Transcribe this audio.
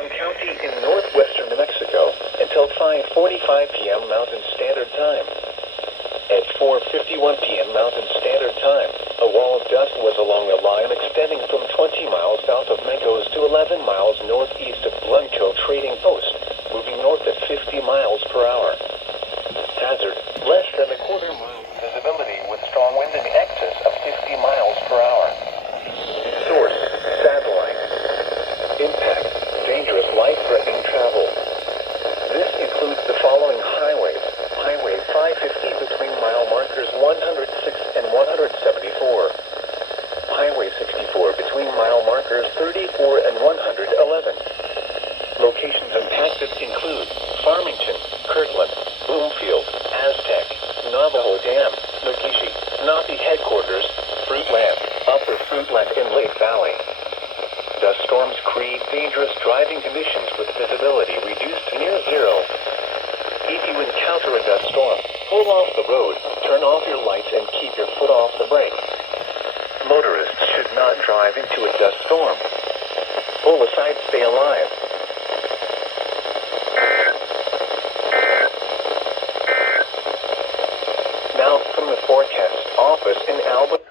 Long County in northwestern New Mexico until 5:45 p.m. Mountain Standard Time. At 4:51 p.m. Mountain Standard Time, a wall of dust was along the line extending from 20 miles south of Mancos to 11 miles northeast of Blanco Trading Post, moving north at 50 miles per hour. Hazard, less than a quarter mile visibility with strong wind in excess of 50 miles per hour. Source, satellite. Impact, dangerous life-threatening travel. This includes the following highways. Highway 550 between mile markers 106 and 174. Highway 64 between mile markers 34 and 111. Locations impacted include Farmington, Kirtland, Bloomfield, Aztec, Navajo Dam, Nagishi, Napi Headquarters, Fruitland, Upper Fruitland in Lake Valley. Dust storms create dangerous driving conditions with visibility reduced to near zero. If you encounter a dust storm, pull off the road, turn off your lights, and keep your foot off the brake. Motorists should not drive into a dust storm. Pull aside, stay alive. Now from the forecast office in Albuquerque.